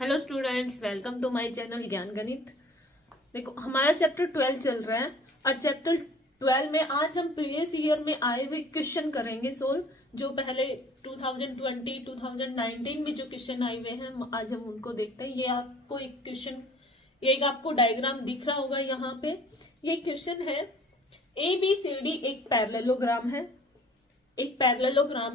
Hello students, welcome to my channel Gyan Ganit. देखो, हमारा chapter 12 चल रहा है और चैप्टर 12 में आज हम प्रीवियस ईयर में आए हुए क्वेश्चन करेंगे सोल्व। जो पहले 2020 2019 में जो क्वेश्चन आए हुए हैं आज हम उनको देखते हैं। ये आपको एक क्वेश्चन, एक आपको डायग्राम दिख रहा होगा यहाँ पे। ये क्वेश्चन है ABCD एक पैरेललोग्राम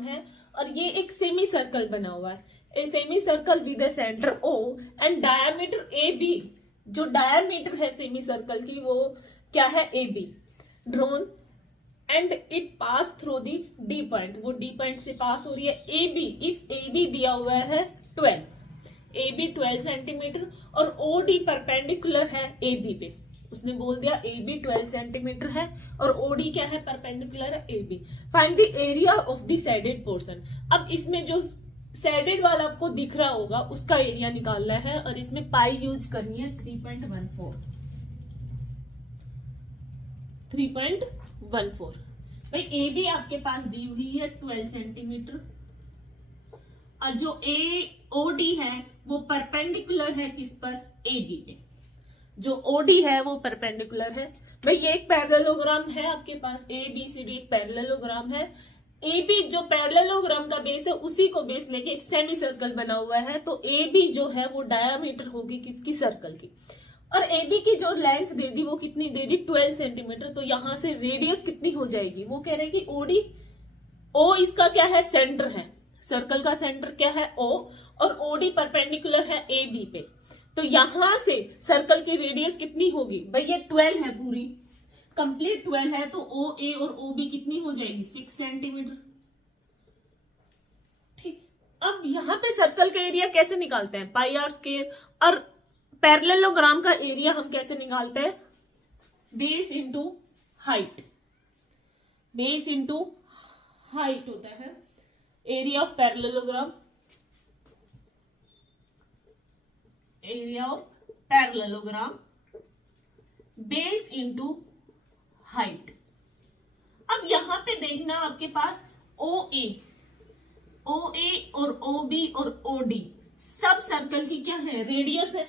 है और ये एक सेमी सर्कल बना हुआ है। A semi circle with A centre O and diameter AB। जो डायमीटर है सेमी सर्कल की वो क्या है, AB drone and it pass through the D point. वो D पॉइंट से पास हो रही है AB। इफ AB दिया हुआ है 12 सेंटीमीटर और OD परपेंडिकुलर है AB पे। उसने बोल दिया AB 12 सेंटीमीटर है और OD क्या है, परपेंडिकुलर है AB। Find the area of the shaded portion. अब इसमें जो शेडेड वाला आपको दिख रहा होगा उसका एरिया निकालना है और इसमें पाई यूज करनी है 3.14। भाई AB आपके पास दी हुई है 12 सेंटीमीटर और जो OD है वो परपेंडिकुलर है किस पर, AB पे। जो OD है वो परपेंडिकुलर है। भाई ये एक पैरेललोग्राम है आपके पास, ABCD एक पैरेललोग्राम है। AB जो पैरेललोग्राम का बेस है उसी को बेस लेके एक सेमी सर्कल बना हुआ है। तो AB जो है वो डायामीटर होगी किसकी, सर्कल की। और AB की जो लेंथ दे दी वो कितनी दे दी, 12 सेंटीमीटर। तो यहां से रेडियस कितनी हो जाएगी, वो कह रहे हैं कि OD, O इसका क्या है, सेंटर है, सर्कल का सेंटर क्या है O, और OD परपेंडिकुलर है AB पे। तो यहां से सर्कल की रेडियस कितनी होगी, भाई ये 12 है, पूरी कंप्लीट 12 है। तो OA और OB कितनी हो जाएगी, 6 सेंटीमीटर। ठीक, अब यहां पे सर्कल का एरिया कैसे निकालते हैं, पाई आर स्क्वायर। और पैरेललोग्राम का एरिया हम कैसे निकालते हैं, base into height. Base into height होता है area of parallelogram. Area of parallelogram base into height. अब यहां पे देखना आपके पास OA और OB और OD सब सर्कल की क्या है, रेडियस है।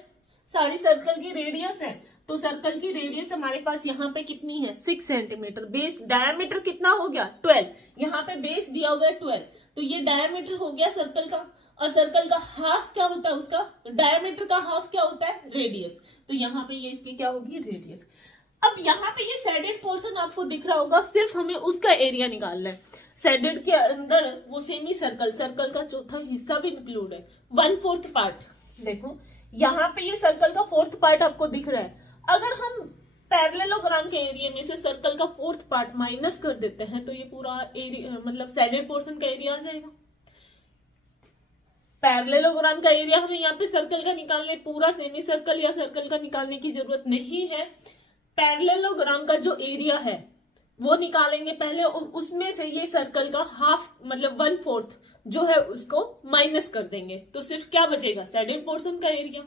सारी सर्कल की रेडियस है। तो सर्कल की रेडियस हमारे पास यहाँ पे कितनी है, 6 सेंटीमीटर। बेस डायमीटर कितना हो गया, 12। यहाँ पे बेस दिया हुआ है 12, तो ये डायमीटर हो गया सर्कल का। और सर्कल का हाफ क्या होता है, उसका डायमीटर का हाफ क्या होता है, रेडियस। तो यहाँ पे ये इसकी क्या होगी, रेडियस। अब यहाँ पे ये शेडेड पोर्शन आपको दिख रहा होगा, सिर्फ हमें उसका एरिया निकालना है। शेडेड के अंदर वो सेमी सर्कल, सर्कल का चौथा हिस्सा भी इंक्लूड है, 1/4 पार्ट। देखो यहाँ पे ये सर्कल का 4th पार्ट आपको दिख रहा है। अगर हम पैरेललोग्राम के एरिया में से सर्कल का 4th पार्ट माइनस कर देते हैं तो ये पूरा एरिया, मतलब शेडेड पोर्शन का एरिया आ जाएगा। पैरेललोग्राम का एरिया हमें यहाँ पे सर्कल का निकालने, पूरा सेमी सर्कल या सर्कल का निकालने की जरूरत नहीं है। पैरेललोग्राम का जो एरिया है वो निकालेंगे पहले और उसमें से ये सर्कल का हाफ, मतलब 1/4 जो है उसको माइनस कर देंगे। तो सिर्फ क्या बचेगा, शेडेड पोर्शन का एरिया।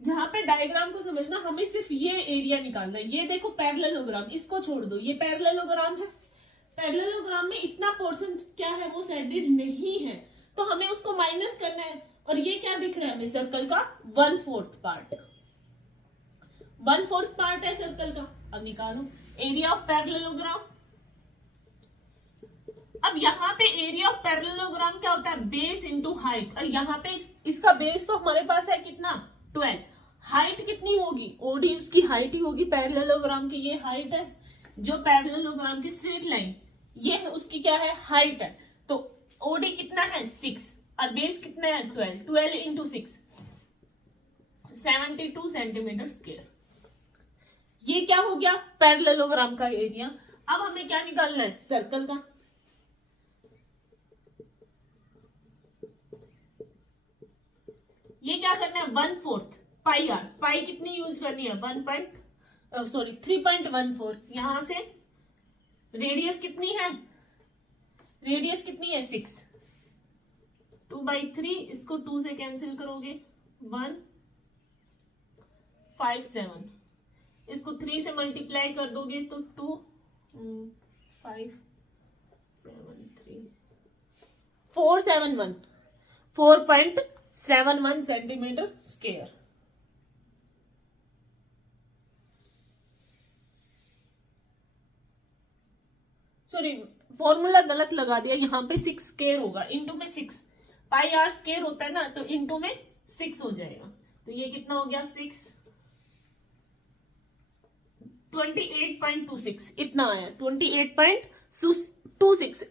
यहाँ पे डायग्राम को समझना, हमें सिर्फ ये एरिया निकालना है। ये देखो पैरेललोग्राम, इसको छोड़ दो, ये पैरेललोग्राम है। पैरेललोग्राम में इतना पोर्शन क्या है, वो शेडेड नहीं है, तो हमें उसको माइनस करना है। और ये क्या दिख रहा है हमें, सर्कल का 1/4 पार्ट। 1/4 पार्ट है सर्कल का। अब निकालो एरिया ऑफ पैरेललोग्राम। अब यहाँ पे एरिया ऑफ पैरेललोग्राम क्या होता है, बेस इंटू हाइट। और यहाँ पे इसका बेस तो हमारे पास है कितना, 12। हाइट कितनी होगी, OD उसकी हाइट ही होगी, पैरेललोग्राम की ये हाइट है। जो पैरेललोग्राम की स्ट्रेट लाइन ये है, उसकी क्या है, हाइट है। तो OD कितना है, 6 और बेस कितना है, 12 इंटू 6 72 सेंटीमीटर स्क्वायर। ये क्या हो गया, पैरेललोग्राम का एरिया। अब हमें क्या निकालना है, सर्कल का। ये क्या करना है, 1/4 पाई आर। पाई कितनी यूज करनी है, 3.14। यहां से रेडियस कितनी है, रेडियस कितनी है, 6। 2/3, इसको 2 से कैंसिल करोगे 157। इसको 3 से मल्टीप्लाई कर दोगे तो 2 5 7 3 471 71 सेंटीमीटर स्क्वायर। सॉरी, फॉर्मूला गलत लगा दिया, यहाँ पे 6 स्क्वायर होगा, इंटू में 6, पाई आर स्क्वायर होता है ना, तो इंटू में 6 हो जाएगा। तो ये कितना हो गया 6, 28.26 इतना आया, 28.26।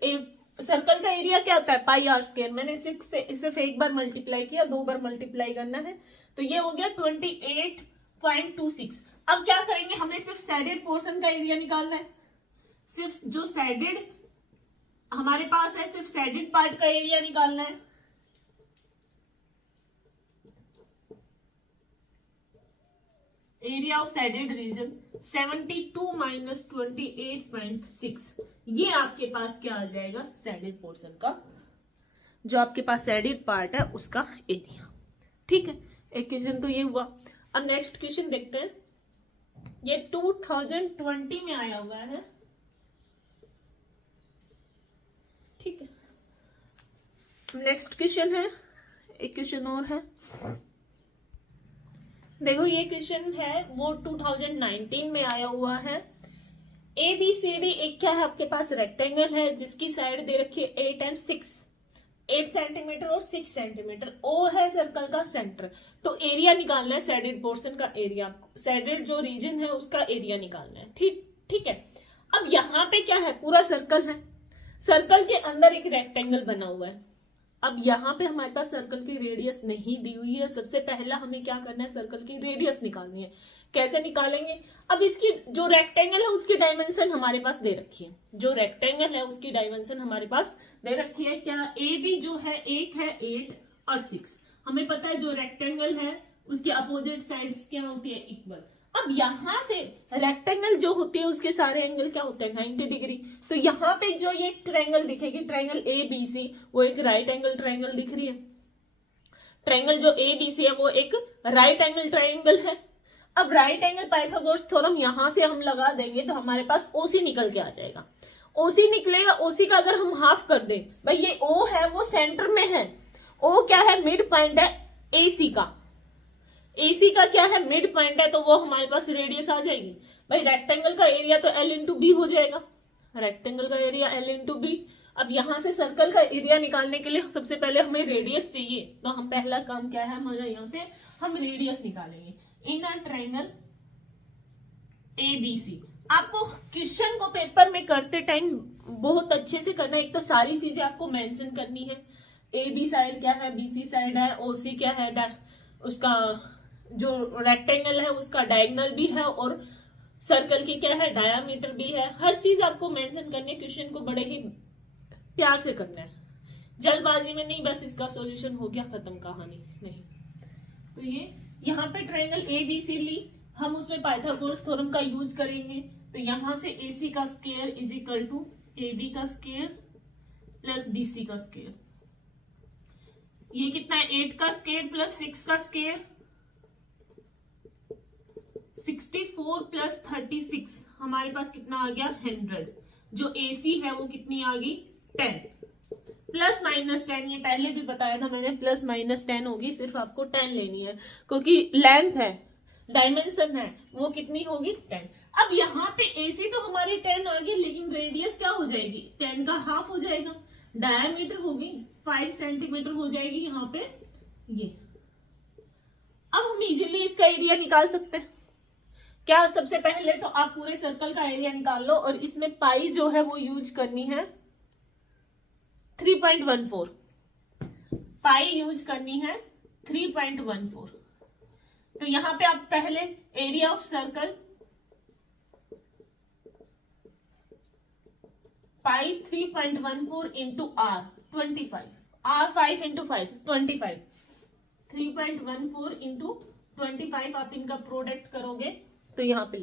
सर्कल का एरिया क्या होता है, पाई आर स्क्वायर। मैंने 6 से सिर्फ एक बार मल्टीप्लाई किया, 2 बार मल्टीप्लाई करना है, तो ये हो गया 28.26। अब क्या करेंगे, हमें सिर्फ साइडेड पोर्शन का एरिया निकालना है। सिर्फ जो साइडेड हमारे पास है, सिर्फ साइडेड पार्ट का एरिया निकालना है। Area of shaded region 72 minus 28.6, ये आपके पास क्या आ जाएगा, साइडेड पोर्शन का, जो आपके पास साइडेड पार्ट है उसका एरिया। ठीक है, एक क्वेश्चन तो ये हुआ। अब नेक्स्ट क्वेश्चन देखते हैं, ये 2020 में आया हुआ है। ठीक है, नेक्स्ट क्वेश्चन है, एक क्वेश्चन और है। देखो ये क्वेश्चन है वो 2019 में आया हुआ है। ABCD एक क्या है आपके पास, रेक्टेंगल है जिसकी साइड दे रखी है 8 एंड 6, 8 सेंटीमीटर और 6 सेंटीमीटर। O है सर्कल का सेंटर। तो एरिया निकालना है, साइडेड पोर्शन का एरिया, साइडेड जो रीजन है उसका एरिया निकालना है। ठीक है। अब यहाँ पे क्या है, पूरा सर्कल है, सर्कल के अंदर एक रेक्टेंगल बना हुआ है। अब यहाँ पे हमारे पास सर्कल की रेडियस नहीं दी हुई है। सबसे पहला हमें क्या करना है, सर्कल की रेडियस निकालनी है। कैसे निकालेंगे, अब इसकी जो रेक्टेंगल है उसकी डायमेंशन हमारे पास दे रखी है, जो रेक्टेंगल है उसकी डायमेंशन हमारे पास दे रखी है। क्या, ए बी जो है एक है 8 और 6। हमें पता है जो रेक्टेंगल है उसके अपोजिट साइड्स क्या होती है, इक्वल। अब यहाँ से रेक्टेंगल जो होती है उसके सारे एंगल क्या होते हैं, 90 डिग्री। तो यहाँ पे जो ये ट्रायंगल दिखेगी, ट्रायंगल ABC, वो एक राइट एंगल ट्रायंगल दिख रही है। ट्रायंगल जो ABC है वो एक राइट एंगल ट्रायंगल है। अब राइट एंगल पाइथागोरस थ्योरम यहां से हम लगा देंगे तो हमारे पास OC निकल के आ जाएगा। OC निकलेगा, OC का अगर हम हाफ कर दें, भाई ये O है वो सेंटर में है, O क्या है, मिड पॉइंट है AC का, AC का क्या है, मिड पॉइंट है, तो वो हमारे पास रेडियस आ जाएगी। भाई रेक्टेंगल का एरिया तो L इंटू बी हो जाएगा, रेक्टेंगल का एरिया L इंटू बी। अब यहां से सर्कल का एरिया निकालने के लिए सबसे पहले हमें रेडियस चाहिए, तो हम पहला काम क्या है हमारा, यहाँ पे हम रेडियस निकालेंगे इन अ ट्रायंगल ABC। आपको क्वेश्चन को पेपर में करते टाइम बहुत अच्छे से करना है। एक तो सारी चीजें आपको मेंशन करनी है, AB साइड क्या है, BC साइड है, OC क्या है, उसका जो रेक्टेंगल है उसका डायगोनल भी है, और सर्कल की क्या है, डायामीटर भी है। हर चीज आपको मेंशन करनी, क्वेश्चन को बड़े ही प्यार से करना है, जल्दबाजी में नहीं, बस इसका सॉल्यूशन हो गया खत्म कहानी नहीं। तो ये यहाँ पे ट्रायंगल ABC ली, हम उसमें पाइथागोरस थ्योरम का यूज करेंगे। तो यहां से AC का square is equal to AB का स्क्वायर प्लस BC का स्क्वायर। ये कितना है, 8 का स्क्वायर प्लस 6 का स्क्वायर, 64 प्लस 36, हमारे पास कितना आ गया 100। जो AC है वो कितनी आ गई 10, प्लस माइनस 10, ये पहले भी बताया था मैंने, प्लस माइनस 10 होगी, सिर्फ आपको 10 लेनी है क्योंकि लेंथ है, डायमेंशन है, वो कितनी होगी 10। अब यहाँ पे AC तो हमारी 10 आ गई, लेकिन रेडियस क्या हो जाएगी, 10 का हाफ हो जाएगा, डायमीटर होगी 5 सेंटीमीटर हो जाएगी यहाँ पे ये। अब हम इजीली इसका एरिया निकाल सकते हैं। क्या, सबसे पहले तो आप पूरे सर्कल का एरिया निकाल लो, और इसमें पाई जो है वो यूज करनी है 3.14, पाई यूज करनी है 3.14। तो यहां पे आप पहले area of circle pi 3.14 into R 25, R 5 into 5 25, 3.14 into 25 आप इनका प्रोडक्ट करोगे तो यहां पे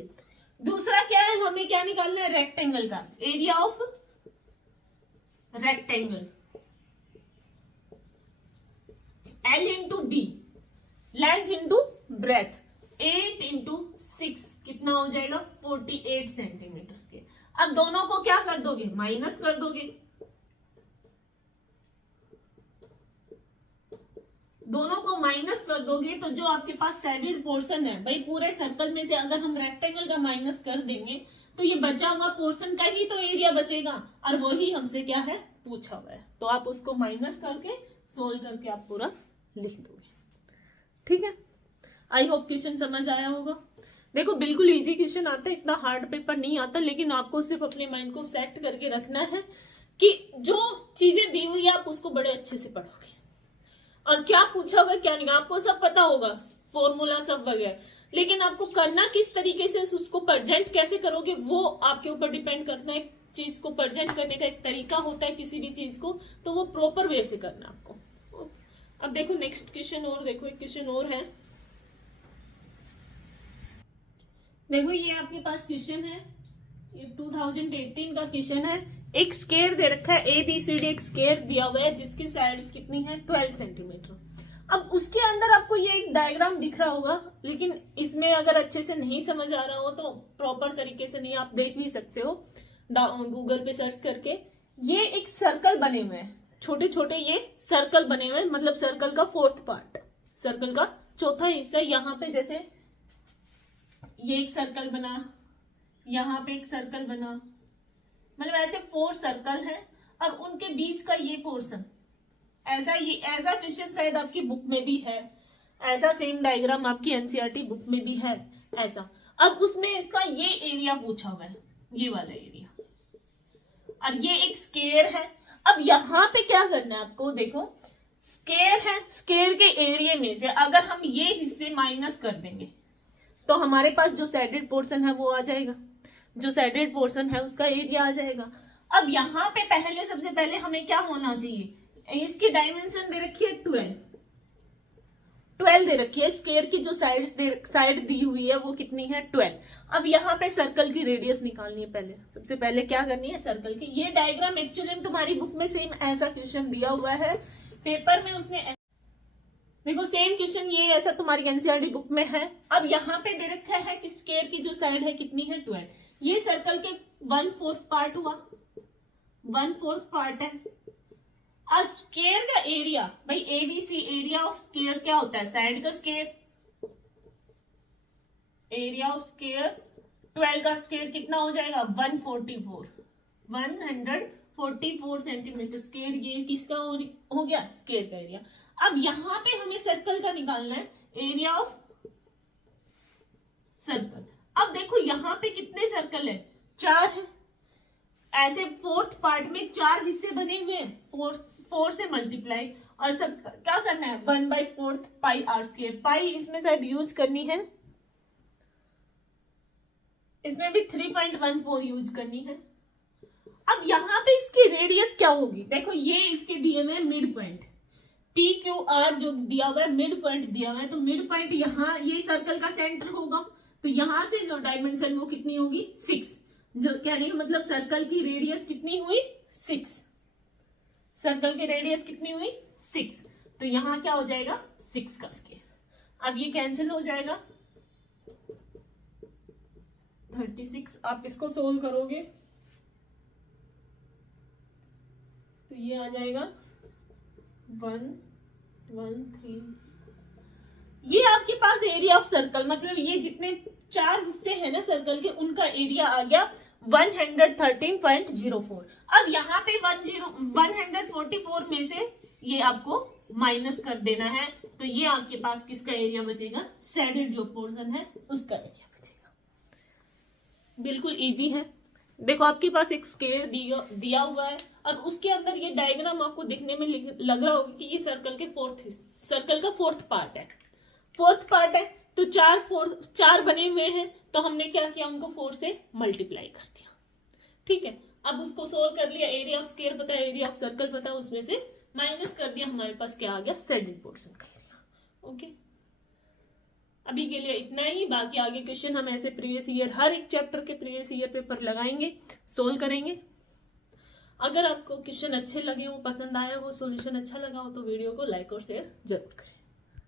दूसरा क्या है, हमें क्या निकालना है, रेक्टेंगल का area of rectangle L into B, length into breadth, 8 into 6 कितना हो जाएगा 48 सेंटीमीटर के। अब दोनों को क्या कर दोगे, माइनस कर दोगे, दोनों को माइनस कर दोगे तो जो आपके पास सैडेड पोर्शन है, भाई पूरे सर्कल में से अगर हम रेक्टेंगल का माइनस कर देंगे तो ये बचा हुआ पोर्शन का ही तो एरिया बचेगा, और वही हमसे क्या है पूछा हुआ है। तो आप उसको माइनस करके सोल्व करके आप पूरा लिख दोगे। ठीक है, आई होप क्वेश्चन समझ आया होगा। देखो बिल्कुल इजी क्वेश्चन आता है, इतना हार्ड पेपर नहीं आता, लेकिन आपको सिर्फ अपने माइंड को सेट करके रखना है कि जो चीजें दी हुई है आप उसको बड़े अच्छे से पढ़ोगे, और क्या पूछा होगा क्या नहीं आपको सब पता होगा, फॉर्मूला सब वगैरह, लेकिन आपको करना किस तरीके से, उसको प्रेजेंट कैसे करोगे वो आपके ऊपर डिपेंड करता है। चीज को प्रेजेंट करने का एक तरीका होता है किसी भी चीज को, तो वो प्रॉपर वे से करना आपको। अब देखो नेक्स्ट क्वेश्चन और देखो, एक क्वेश्चन और है। देखो ये आपके पास क्वेश्चन है, ये 2018 का क्वेश्चन है। एक स्क्वायर दे रखा है ABCD, एक स्क्वायर दिया हुआ है जिसकी साइड्स कितनी है 12 सेंटीमीटर। अब उसके अंदर आपको ये एक डायग्राम दिख रहा होगा, लेकिन इसमें अगर अच्छे से नहीं समझ आ रहा हो तो प्रॉपर तरीके से नहीं, आप देख भी सकते हो गूगल पे सर्च करके। ये एक सर्कल बने हुए हैं, छोटे छोटे ये सर्कल बने हुए हैं, मतलब सर्कल का फोर्थ पार्ट, सर्कल का चौथा हिस्सा। यहाँ पे जैसे ये एक सर्कल बना, यहाँ पे एक सर्कल बना, मतलब ऐसे 4 सर्कल है, और उनके बीच का ये पोर्शन ऐसा क्वेश्चन शायद आपकी बुक में भी है, ऐसा सेम डायग्राम आपकी एनसीईआरटी बुक में भी है ऐसा। अब उसमें इसका ये एरिया पूछा हुआ है, ये वाला एरिया, और ये एक स्क्वायर है। अब यहाँ पे क्या करना है आपको, देखो स्क्वायर है, स्क्वायर के एरिया में से अगर हम ये हिस्से माइनस कर देंगे तो हमारे पास जो सैडेड पोर्शन है वो आ जाएगा, जो सैडेड पोर्शन है उसका एरिया आ जाएगा। अब यहाँ पे सबसे पहले हमें क्या होना चाहिए, इसकी डायमेंशन दे रखी है 12 दे रखी है, स्क्वायर की जो साइड दी हुई है वो कितनी है 12। अब यहाँ पे सर्कल की रेडियस निकालनी है, सबसे पहले क्या करनी है सर्कल की। ये डायग्राम एक्चुअली तुम्हारी बुक में सेम ऐसा क्वेश्चन दिया हुआ है, पेपर में उसने देखो सेम क्वेश्चन ये ऐसा तुम्हारी एनसीईआरटी बुक में है। अब यहाँ पे दे रखा है कि स्क्वायर की जो साइड है कितनी है 12, ये सर्कल के 1/4 पार्ट हुआ, 1/4 पार्ट है। अब स्क्वायर का एरिया, भाई ABC एरिया ऑफ स्क्वायर क्या होता है, साइड का स्क्वायर, एरिया ऑफ स्क्वायर 12 का स्क्वायर कितना हो जाएगा 144 सेंटीमीटर स्क्वायर। ये किसका हो गया, स्क्वायर का एरिया। अब यहाँ पे हमें सर्कल का निकालना है, एरिया ऑफ सर्कल। अब देखो यहाँ पे कितने सर्कल है, 4 है, ऐसे 4th पार्ट में 4 हिस्से बने हुए हैं, 4 से मल्टीप्लाई, और सब क्या करना है 1/4 पाई आर स्क्वायर। पाई इसमें शायद यूज करनी है, इसमें भी 3.14 यूज करनी है। अब यहाँ पे इसकी रेडियस क्या होगी, देखो ये इसके दिए में मिड पॉइंट PQR जो दिया हुआ है, मिड पॉइंट दिया हुआ है, तो मिड पॉइंट यहाँ ये सर्कल का सेंटर होगा, तो यहाँ से जो डायमेंशन वो कितनी होगी 6, जो कहने का मतलब सर्कल की रेडियस कितनी हुई 6, सर्कल की रेडियस कितनी हुई 6, तो यहाँ क्या हो जाएगा 6 का स्क्वायर। अब ये कैंसिल हो जाएगा 36। आप इसको सोल्व करोगे तो ये आ जाएगा 113। ये आपके पास एरिया ऑफ सर्कल, मतलब ये जितने 4 हिस्से हैं ना सर्कल के, उनका एरिया आ गया 113.04। अब यहाँ पे 144 में से ये आपको माइनस कर देना है, तो ये आपके पास किसका एरिया बचेगा, सैडेड जो पोर्शन है उसका एरिया बचेगा। बिल्कुल इजी है। देखो आपके पास एक स्क्वायर दिया हुआ है, और उसके अंदर ये डायग्राम आपको दिखने में लग रहा होगा कि ये सर्कल का 4th पार्ट है, 4th पार्ट है, तो 4 बने हुए हैं, तो हमने क्या किया उनको 4 से मल्टीप्लाई कर दिया। ठीक है, अब उसको सोल्व कर लिया, एरिया ऑफ स्क्वायर पता है, एरिया ऑफ सर्कल पता है, उसमें से माइनस कर दिया, हमारे पास क्या आ गया सैडेड पोर्शन का एरिया। ओके, अभी के लिए इतना ही, बाकी आगे क्वेश्चन हम ऐसे प्रीवियस ईयर हर एक चैप्टर के प्रीवियस ईयर पेपर लगाएंगे, सोल्व करेंगे। अगर आपको क्वेश्चन अच्छे लगे हो, पसंद आया हो, सॉल्यूशन अच्छा लगा हो, तो वीडियो को लाइक और शेयर जरूर करें।